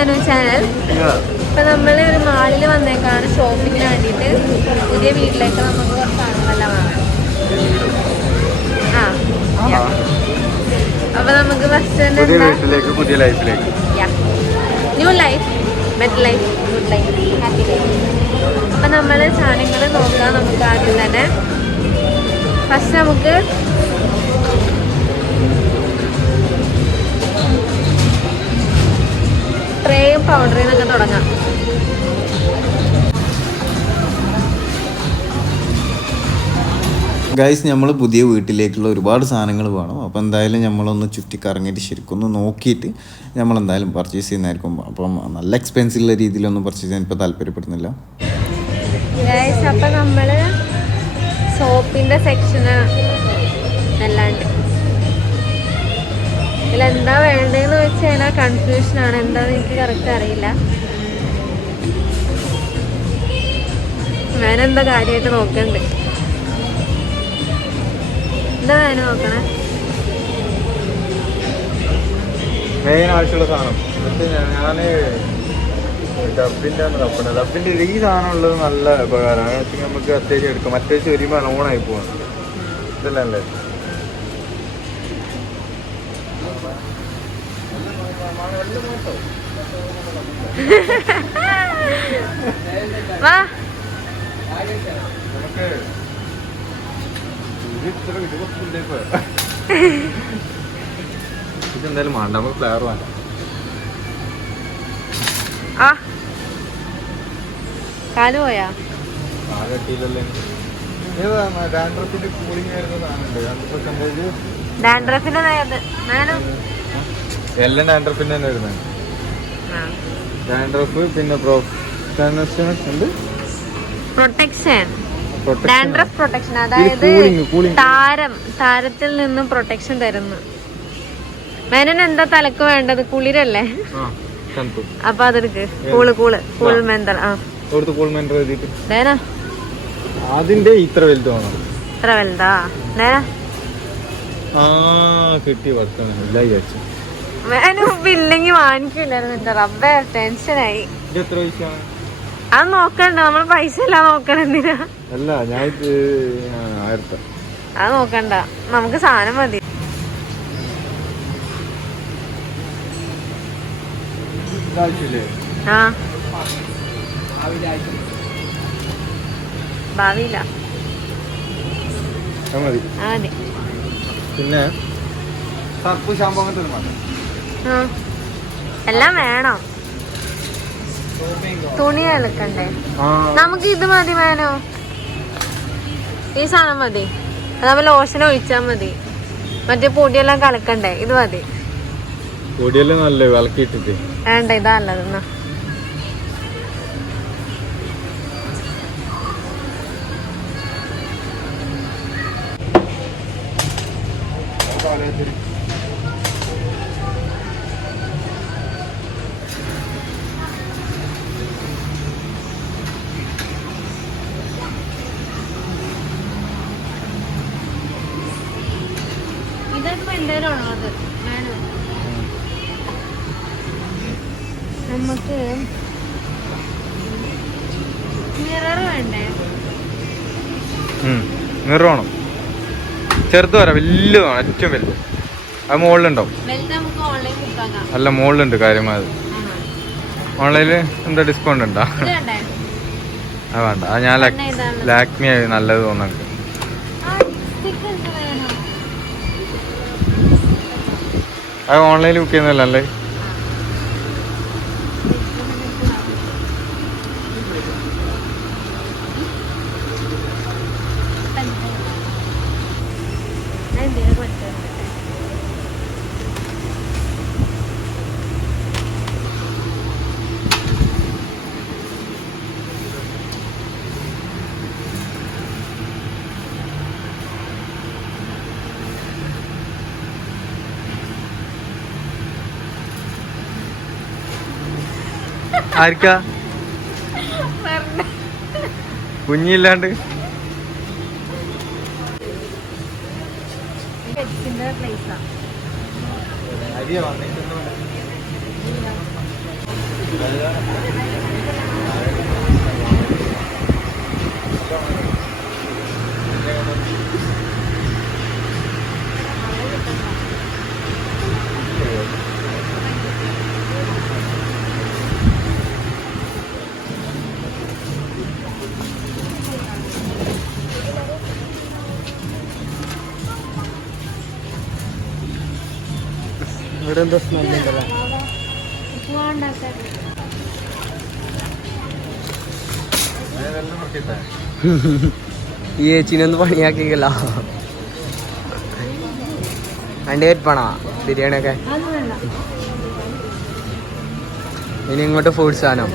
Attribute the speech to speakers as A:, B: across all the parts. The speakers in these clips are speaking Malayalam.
A: മാനു ചാനൽ ഇപ്പൊ നമ്മൾ ഒരു മാളിൽ വന്നേക്കാണ് ഷോപ്പിങ്ങിന് വേണ്ടിയിട്ട് പുതിയ വീട്ടിലേക്ക് നമുക്ക് കുറച്ച് വാങ്ങാം. ആ. അപ്പൊ നമുക്ക് ഫസ്റ്റ് തന്നെ
B: പുതിയ വീട്ടിലേക്ക് പുതിയ ലൈഫിലേക്ക്
A: new life better life good life happy life അപ്പൊ നമ്മൾ സാധനങ്ങൾ നോക്കാം നമുക്ക് ആദ്യം തന്നെ. ഫസ്റ്റ് നമുക്ക് ട്രേയും പൗഡറിൽ നിന്നൊക്കെ തുടങ്ങാം.
C: ഗൈസ് നമ്മൾ പുതിയ വീട്ടിലേക്കുള്ള ഒരുപാട് സാധനങ്ങൾ വേണം. അപ്പോൾ എന്തായാലും നമ്മളൊന്ന് ചുറ്റിക്കറങ്ങിയിട്ട് ശരിക്കും ഒന്ന് നോക്കിയിട്ട് നമ്മൾ എന്തായാലും പർച്ചേസ് ചെയ്യുന്നതായിരിക്കും. അപ്പം നല്ല എക്സ്പെൻസീവുള്ള രീതിയിലൊന്നും പർച്ചേസ് ചെയ്യാൻ ഇപ്പോൾ താല്പര്യപ്പെടുന്നില്ല.
A: അപ്പൊ നമ്മൾ സോപ്പിന്റെ സെക്ഷന് അല്ലാണ്ട് ഇതിലെന്താ വേണ്ടതെന്ന് വെച്ച് കഴിഞ്ഞാൽ കൺഫ്യൂഷനാണ് എന്താന്ന് എനിക്ക് കറക്റ്റ് അറിയില്ല. വേനെന്താ കാര്യമായിട്ട് നോക്കണ്ട്? എന്താ വേന നോക്കണേ?
B: മെയിൻ ആവശ്യമുള്ള സാധനം. ഞാൻ ഡബിന്റെ ഡബിന്റെ ഡബിന്റെ ഈ സാധനം ഉള്ളത് നല്ല ഉപകാരമാണ് നമുക്ക് അത്യാവശ്യം എടുക്കാം. മറ്റേ ചെരിയുമ്പോൾ ഓണായി പോവാണ്. ഇതല്ലേ
A: വാ?
B: ഇതെന്തായാലും വേണ്ട നമുക്ക് ഫ്ലവർ വേണ്ട.
A: ആ. കാൽ പോയാ?
B: ഡാൻഡ്രഫിന്റെ കൂളിംഗ് വരുന്ന സാധനമുണ്ട് ഡാൻഡ്രഫ്
A: ഡാൻഡ്രഫിന്റെ
B: എല്ലാം ഡാൻഡ്രഫിന്റെ തന്നെ വരുന്നത്.
A: ആ.
B: ഡാൻഡ്രഫ് പിന്നെ ഉണ്ട്.
A: പ്രൊട്ടക്ഷൻ ഡാൻഡ്രഫ് പ്രൊട്ടക്ഷൻ അതായത്. താരം താരത്തിൽ നിന്നും പ്രൊട്ടക്ഷൻ തരുന്നു. മേനന് എന്താ തലക്ക് വേണ്ടത്? കുളിരല്ലേ? അപ്പൊ അതെടുക്ക്. കൂൾ കൂൾ കൂൾ മെന്തൽ ആ.
B: അതിന്റെ ഇത്ര വലുത് വേണം.
A: ഇത്ര വലുതാ?
B: ആ കിട്ടി വർഷം ഇല്ല വിചാരിച്ചു.
A: ഇല്ലെങ്കിൽ വാങ്ങിക്കില്ലായിരുന്നു എന്റെ റബ്ബേ ടെൻഷനായി. അത് നോക്കണ്ട. നമ്മൾ പൈസ എല്ലാം നോക്കണം എന്തിനാ?
B: അല്ല ഞാൻ
A: അത് നോക്കണ്ട. നമുക്ക് സാധനം മതി. ആ. ഭാവിയില്ല.
B: പിന്നെ സർപ്പ് ഷാമ്പു അങ്ങനത്തെ.
A: എല്ലാം വേണം. തുണി എടുക്കണ്ടേ നമുക്ക് ഇത് മതി വേനോ ഈ സാധനം മതി. അതാവുമ്പോ ലോഷൻ ഒഴിച്ചാ മതി. മറ്റേ പൊടിയെല്ലാം കലക്കണ്ടേ? ഇത് മതി.
B: പൊടിയെല്ലാം നല്ല
A: വേണ്ട ഇതാ നല്ലത്. എന്നാ മിറർ
B: വേണം. ചെറുത് വരാം വലുത് വേണം ഏറ്റവും വലുത്. അത് മുകളിലുണ്ടാവും. അല്ല മുകളിലുണ്ട് കാര്യമായത് ഓൺലൈനിൽ എന്താ ഡിസ്കൗണ്ട് ഉണ്ടോ? അത് വേണ്ട? അത് ഞാൻ ലാക്മി ആയി നല്ലത് തോന്നുന്നുണ്ട് അത് ഓൺലൈനിൽ ബുക്ക് ചെയ്യുന്നതല്ല അല്ലേ
A: ഞാൻ എന്തിനാ കൊണ്ടുവരുന്നത്
B: ആർക്കാ? കുഞ്ഞില്ലാണ്ട്.
A: Thank പ്ലേസാ
D: ഇവിടെ എന്തോ സ്മെല്ലുണ്ടല്ലോ ഈ ചേച്ചിനെ ഒന്ന് പണിയാക്കിക്കല്ല അതിന്റെ ഏൽപ്പണോ ബിരിയാണിയൊക്കെ? ഇനി ഇങ്ങോട്ട് ഫുഡ് സാധനം.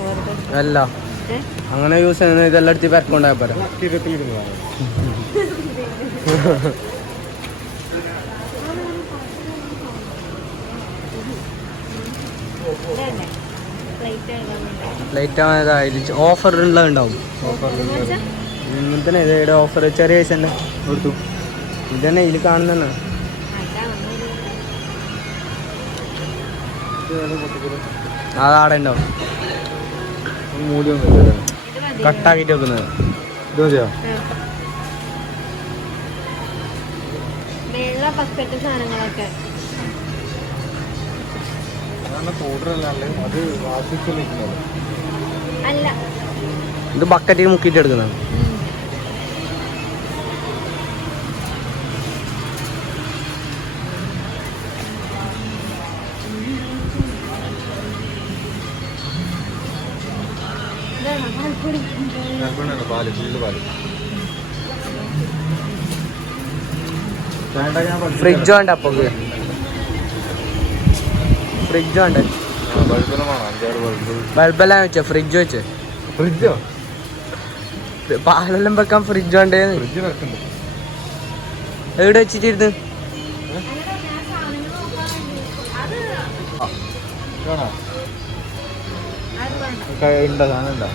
A: വെറുതെ?
D: അല്ല. അങ്ങനെ യൂസ് ചെയ്യുന്നത് ഇതെല്ലാം എടുത്ത് പെരക്കൊണ്ടായ പോരാ
B: ഇരുപത്തിലിരുന്ന് വാങ്ങും
A: ഇതന്നെ പ്ലേറ്റ് എഴുതാൻ വേണ്ടി
D: ലൈറ്റ് ആയതായി ഓഫർ ഉള്ളതുണ്ടാവും
A: ഓഫർ
D: ഇങ്ങനത്തെ ഇതേടെ ഓഫർ ചെറിയ പൈസ തന്നെ കൊടുത്തു. ഇതന്നെ ഇതിൽ
A: കാണുന്ന
D: അതാടെ ഉണ്ടാവും.
B: മൂടി കട്ടാക്കിട്ട്
A: ഇത്
D: വെക്കുന്നത്.
B: ഇത് മതിയോ?
A: വെള്ള സാധനങ്ങളൊക്കെ.
D: ഇത് ബക്കറ്റിൽ മുക്കിയിട്ട്
A: എടുക്കുന്ന
B: പാൽ ഫുള്ള് പാൽ.
D: ഫ്രിഡ്ജ് വേണ്ട അപ്പൊ ഫ്രിഡ്ജ്
B: ഉണ്ട്
D: ബൾബെല്ലാം വെച്ചോ ഫ്രിഡ്ജ് വെച്ച്?
B: ഫ്രിഡ്ജോ?
D: പാലെല്ലാം വെക്കാൻ ഫ്രിഡ്ജ്
B: ഉണ്ട്
D: എവിടെ വെച്ചിട്ടിരുന്ന്?
A: അത്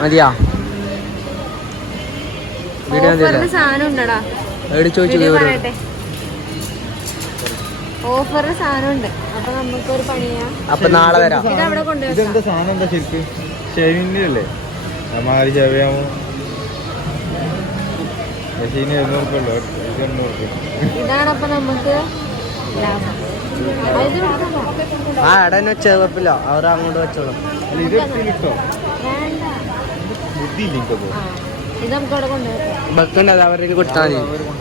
D: മതിയാ? വീഡിയോ
A: ഓഫറിന് സാധനം ഉണ്ട് അപ്പൊ നമുക്ക് ഒരു പണി ചെയ്യാം
D: അപ്പൊ നാളെ വരാം.
B: ഇതെന്താ സാധനം എന്താ ശരിക്കും? ഷേവിങ്ങിന്റെ അല്ലേ? അമ്മാരി ഷേവിയാമോ മെഷീന് എഴുന്നൂറ്
A: ഇതാണ് അപ്പൊ നമുക്ക് ലാഭം. ആ, ഇത്
D: തന്നെ. വെച്ച കുഴപ്പമില്ല അവർ അങ്ങോട്ട് വെച്ചോളും.
B: ഇത് എടുത്ത് കിട്ടോ?
A: വേണ്ട
B: ബുദ്ധി ഇല്ല എനിക്കപ്പോ
A: ആ ഇത് നമുക്ക് അവിടെ കൊണ്ടുവരാം
D: വെക്കണ്ട അത് അവർക്ക് കൊടുത്താൽ മതി.
B: കൊണ്ടുവന്നു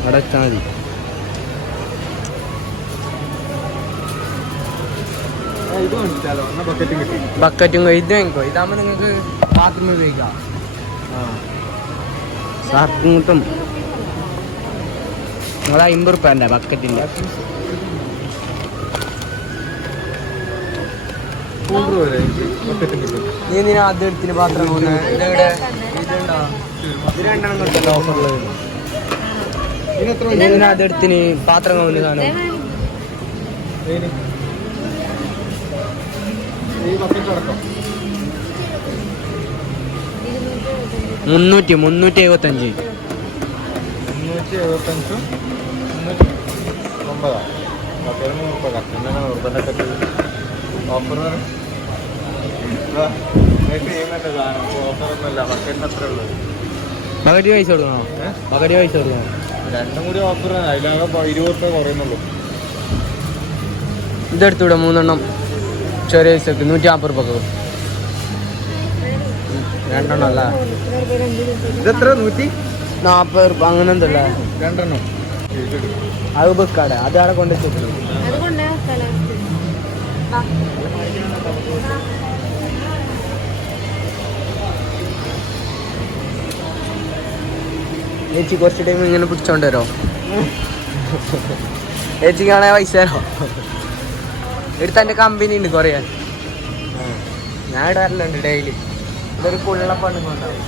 D: അവിടെ വെച്ചാൽ മതി.
B: ഇത് മേടിച്ചാലോ എന്നാ ബക്കറ്റും കിട്ടി.
D: ബക്കറ്റും ഇത് വാങ്ങിക്കോ. ഇതാകുമ്പോൾ നിങ്ങൾക്ക് ബാത്റൂമിൽ ഉപയോഗിക്കാം.
B: ആ
D: സർക്കും കിട്ടും നിങ്ങൾ അമ്പത്
B: റുപ്യന്റെ ബക്കറ്റിന്റെ.
D: നീ എന്തിനാ ആദ്യം എടുത്തിന് പാത്രം ആദ്യം എടുത്തിന് പാത്രം പോകുന്ന സാധനം.
B: ഈ ബക്കറ്റ് അടക്കം.
D: മുന്നൂറ്റി മുന്നൂറ്റി എഴുപത്തഞ്ച്.
B: മുന്നൂറ്റി എഴുപത്തഞ്ചും മുന്നൂറ്റി രൂപ ഓഫർ
D: പൈസ കൊടുക്കണോ? പകുതി പൈസ കൊടുക്കണോ?
B: രണ്ടും കൂടി ഓഫർ അതിലാകെ ഇരുപത് രൂപ കുറയുന്നുള്ളൂ.
D: ഇതെടുത്തൂടെ മൂന്നെണ്ണം. ചെറിയ പൈസക്ക് നൂറ്റി നാൽപ്പത് റുപ്യക്ക് രണ്ടെണ്ണം അല്ല?
B: ഇതെത്ര നൂറ്റി?
D: നാൽപ്പത് റുപ്യ അങ്ങനെ എന്തല്ലേ?
B: രണ്ടെണ്ണം.
D: അത് വെക്കാടെ അത് അവിടെ ചേച്ചി കുറച്ച് ടൈം ഇങ്ങനെ പിടിച്ചോണ്ട് വരോ? ചേച്ചി കാണാൻ പൈസ തരോ? എടുത്ത എന്റെ കമ്പനി ഉണ്ട് കുറേ ഞാൻ ഇടാറില്ല ഡെയിലി. ഇതൊരു കുള്ള പണ്ണുണ്ടാവും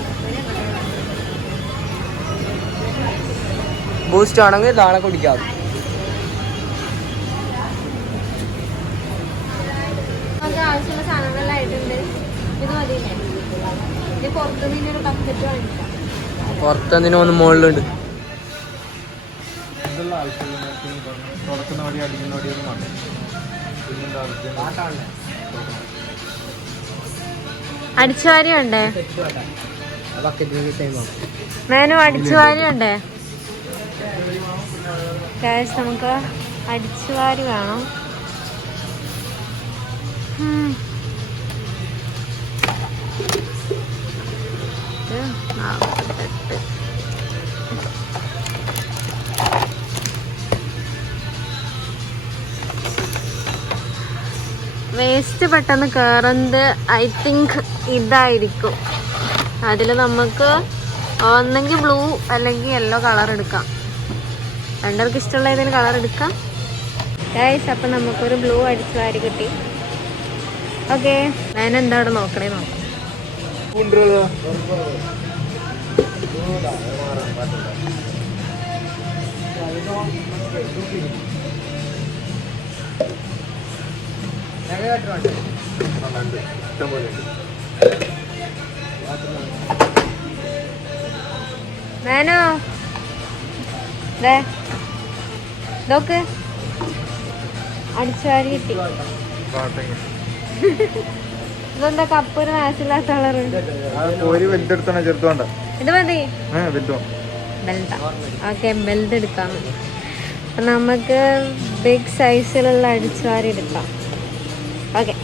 D: ബൂസ്റ്റ് ആണെങ്കിൽ നാളെ കുടിക്കാം.
A: ആവശ്യമുള്ള സാധനങ്ങളെല്ലാം ആയിട്ടുണ്ട്. ഇത് മതിയില്ലേ? ഇത് പുറത്തുനിന്ന് ഒരു ബക്കറ്റ് വാങ്ങിക്കാം.
D: പുറത്തെന്തിനും ഒന്ന് മുകളിലുണ്ട്.
B: ആവശ്യമുള്ള തുടക്കുന്ന വടി അടിക്കുന്ന വടിയൊന്നും വേണ്ട പിന്നെന്താ ആവശ്യം?
A: അടിച്ചുവാരി ഉണ്ടേ
D: ബക്കറ്റിന് ടൈം ആവും
A: മേനു അടിച്ചുവാരി ഉണ്ടേ ഗായ്സ് നമുക്ക് അടിച്ചുവാരി വേണം. ഉം. വേസ്റ്റ് പെട്ടെന്ന് കയറുന്നത് ഐ തിങ്ക് ഇതായിരിക്കും. അതിൽ നമുക്ക് ഒന്നെങ്കിൽ ബ്ലൂ അല്ലെങ്കിൽ യെല്ലോ കളർ എടുക്കാം. രണ്ടവർക്ക് ഇഷ്ടമുള്ള ഏതെങ്കിലും കളർ എടുക്കാം. ഗൈസ് അപ്പം നമുക്കൊരു ബ്ലൂ അടിച്ച് വാരി കിട്ടി. ഓക്കെ ഞാൻ എന്താ അവിടെ നോക്കണേ നോക്കാം. മേനോ. നോക്ക്. അടിച്ചാരി കിട്ടി. ഇതെന്താ കപ്പ് ഒരു മാച്ചില്ലാത്ത കളർ ഇത് മതി. ഓക്കെ ബെൽറ്റ് എടുക്കാം. നമുക്ക് ബിഗ് സൈസിലുള്ള അടിച്ചുവാരി എടുക്കാം. ഓക്കെ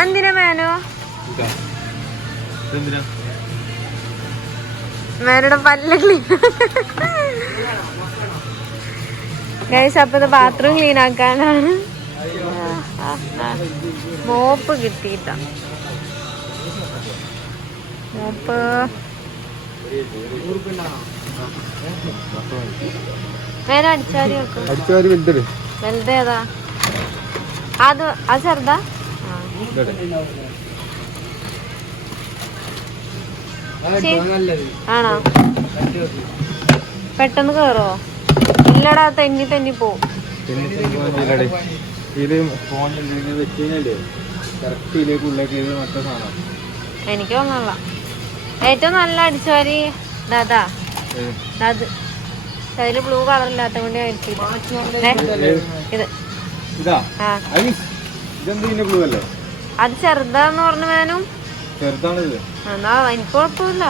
A: എന്തിനാ മേനോ മേനയുടെ പല്ല് ക്ലീൻ ഗൈസ് അപ്പൊ ഇത് ബാത്റൂം ക്ലീൻ ആക്കാനാണ്. മോപ്പ് കിട്ടിയിട്ട. മോപ്പ്. മേന അടിച്ചാരി വെക്കും.
B: അടിച്ചു വാരി
A: അത് അത് ചെറുതാ? ആണോ? പെട്ടെന്ന് കേറോ. ഇല്ലടാ തെന്നി തെന്നി പോവും.
B: ഇത് ഫോണിൽ ഇങ്ങനെ വെച്ച് കഴിഞ്ഞാലേ കറക്റ്റ് ഇതിലേക്ക് ഉള്ളിലേക്ക് ഇത് മറ്റേ സാധനം
A: എനിക്ക് ഏറ്റവും നല്ല അടിച്ചുവാരി ദാദാ
B: ഏത്?
A: അത് അതിൽ ബ്ലൂ കളർ ഇല്ലാത്ത കൊണ്ട് ഞാൻ ഇത്.
B: ഇതാ.
A: ആ.
B: ഐസ് ഇതെന്ത് ബ്ലൂ അല്ലേ?
A: അത് ചെറുതാന്ന് പറഞ്ഞു വേനും എന്നാ എനിക്ക് കുഴപ്പമില്ല.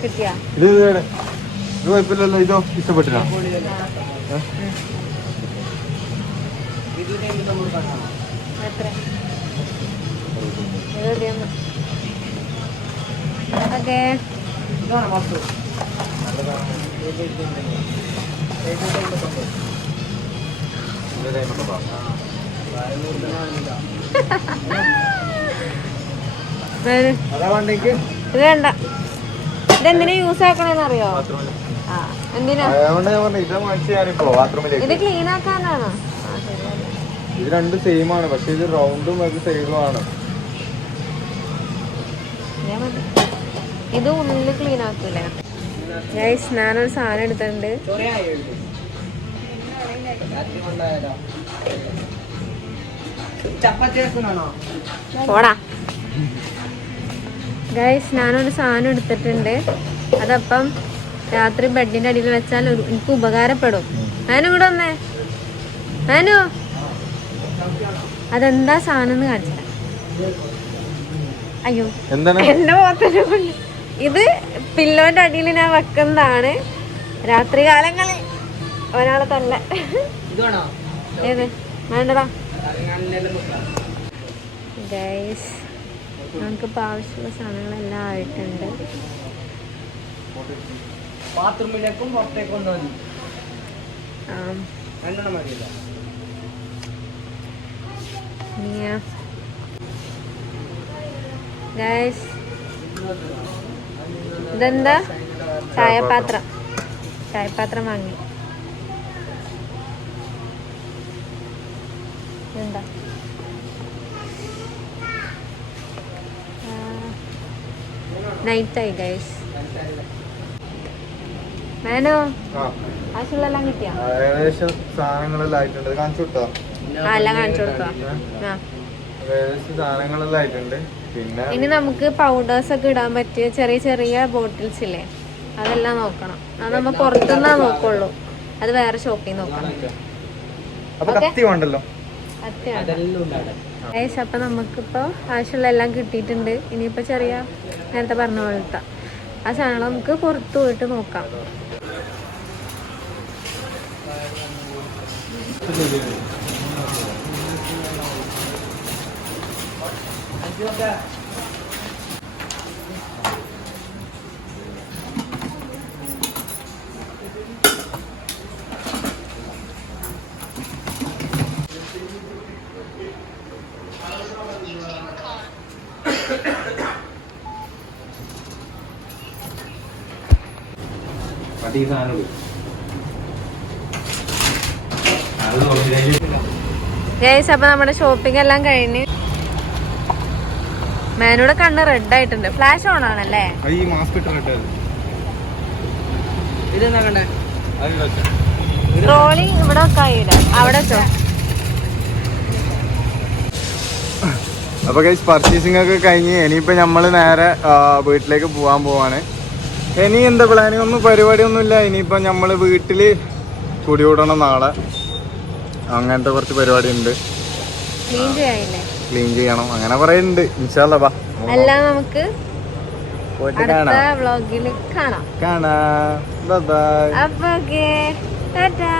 A: കിട്ടിയാ?
B: ഇത് കുഴപ്പമില്ലല്ലോ ഇതോ ഇഷ്ടപ്പെട്ടില്ല.
A: ഓക്കെ ഇത് വേണ്ട ഇതെന്തിനാ യൂസ് ആക്കണേന്ന് അറിയോ എന്തിനാ
B: ഇതാ
A: ക്ലീൻ ആക്കാനാണോ.
B: ഇത് രണ്ടും സെയിം ആണ്. പക്ഷെ ഇത് റൗണ്ടും അത് സെയിമും ആണ്.
A: ഞാൻ ഇത് ഉള്ളിൽ ക്ലീൻ ആക്കൂലേ? ഗൈസ് ഞാനൊരു സാധനം എടുത്തിട്ടുണ്ട്. പോടാ. ഗൈസ് ഞാനൊരു സാധനം എടുത്തിട്ടുണ്ട്. അതപ്പം രാത്രി ബെഡിന്റെ അടിയിൽ വെച്ചാൽ ഒരു എനിക്ക് ഉപകാരപ്പെടും. അതിനും കൂടെ വന്നേ. ഞാനു അതെന്താ സാധനം എന്ന് കാണിച്ചു അയ്യോ.
B: എന്താണ്?
A: എന്റെ മാത്രം കൊണ്ട് ഇത് പില്ലോന്റെ അടിയിൽ ഞാൻ വെക്കുന്നതാണ്. രാത്രി കാലങ്ങളിൽ ഒരാളെ തല്ല. ഏത്?
D: മുട്ടാ
A: ഗൈസ് നമുക്കിപ്പോൾ ആവശ്യമുള്ള സാധനങ്ങളെല്ലാം ആയിട്ടുണ്ട്.
D: ബാത്റൂമിലേക്കും പുറത്തേക്കും
A: ആ.
D: ആം,
A: ഇനിയാ ഗൈസ് ഇതെന്താ ചായപാത്രം ചായപാത്രം വാങ്ങി എന്താ നൈറ്റായി ഗൈസ് മേനോ
B: ആ.
A: ആവശ്യമുള്ളതെല്ലാം കിട്ടിയാ
B: ഏകദേശം സാധനങ്ങളെല്ലാം ആയിട്ടുണ്ട്. കാണിച്ചു കൊടുത്തോ?
A: ആ എല്ലാം കാണിച്ചു കൊടുക്കാം.
B: സാധനങ്ങളെല്ലാം ആയിട്ടുണ്ട്. പിന്നെ
A: ഇനി നമുക്ക് പൗഡേഴ്സ് ഒക്കെ ഇടാൻ പറ്റിയ ചെറിയ ചെറിയ ബോട്ടിൽസ് ഇല്ലേ? അതെല്ലാം നോക്കണം. അത് നമ്മ പുറത്തുനിന്നാ നോക്കുള്ളൂ. അത് വേറെ ഷോപ്പിൽ നോക്കണം.
B: അപ്പൊ
A: നമുക്കിപ്പോ ആവശ്യമുള്ള എല്ലാം കിട്ടിയിട്ടുണ്ട്. ഇനിയിപ്പൊ ചെറിയ നേരത്തെ പറഞ്ഞ പോലത്തെ ആ സാധനം നമുക്ക് പുറത്തു പോയിട്ട് നോക്കാം. ഗൈസ് അപ്പം നമ്മുടെ ഷോപ്പിംഗ് എല്ലാം കഴിഞ്ഞ് മേനോടെ കണ്ണ് റെഡ് ആയിട്ടുണ്ട്. ഫ്ലാഷ് ഓൺ ആണല്ലേ?
B: ഈ മാസ്ക് ഇട്ടിട്ട്
D: ഇതെന്താ കണ്ടേ?
A: ട്രോളി ഇവിടെ അവിടെ വെച്ചോ.
B: അപ്പൊ ഗൈസ് പർച്ചേസിംഗ് ഒക്കെ കഴിഞ്ഞ് ഇനിയിപ്പോ നമ്മൾ നേരെ വീട്ടിലേക്ക് പോവാൻ പോവാണ്. ഇനി എന്താ പ്ലാനിങ് ഒന്നും പരിപാടി ഒന്നും പരിപാടിയൊന്നുമില്ല ഇനിയിപ്പോ നമ്മൾ വീട്ടിൽ കുടികൂടണം നാളെ. അങ്ങനത്തെ കുറച്ച് പരിപാടി ഉണ്ട്
A: ക്ലീൻ ചെയ്യായില്ലേ
B: ക്ലീൻ ചെയ്യണം. അങ്ങനെ പറയുന്നുണ്ട് ഇൻഷാല്ല വാ.
A: അല്ല നമുക്ക്
B: പോയിട്ട്
A: അടുത്ത
B: കാണാം.
A: വ്ളോഗിൽ കാണാം.
B: കാണാം. ബൈ
A: അപ്പൊ ഓക്കെ. ടാറ്റാ.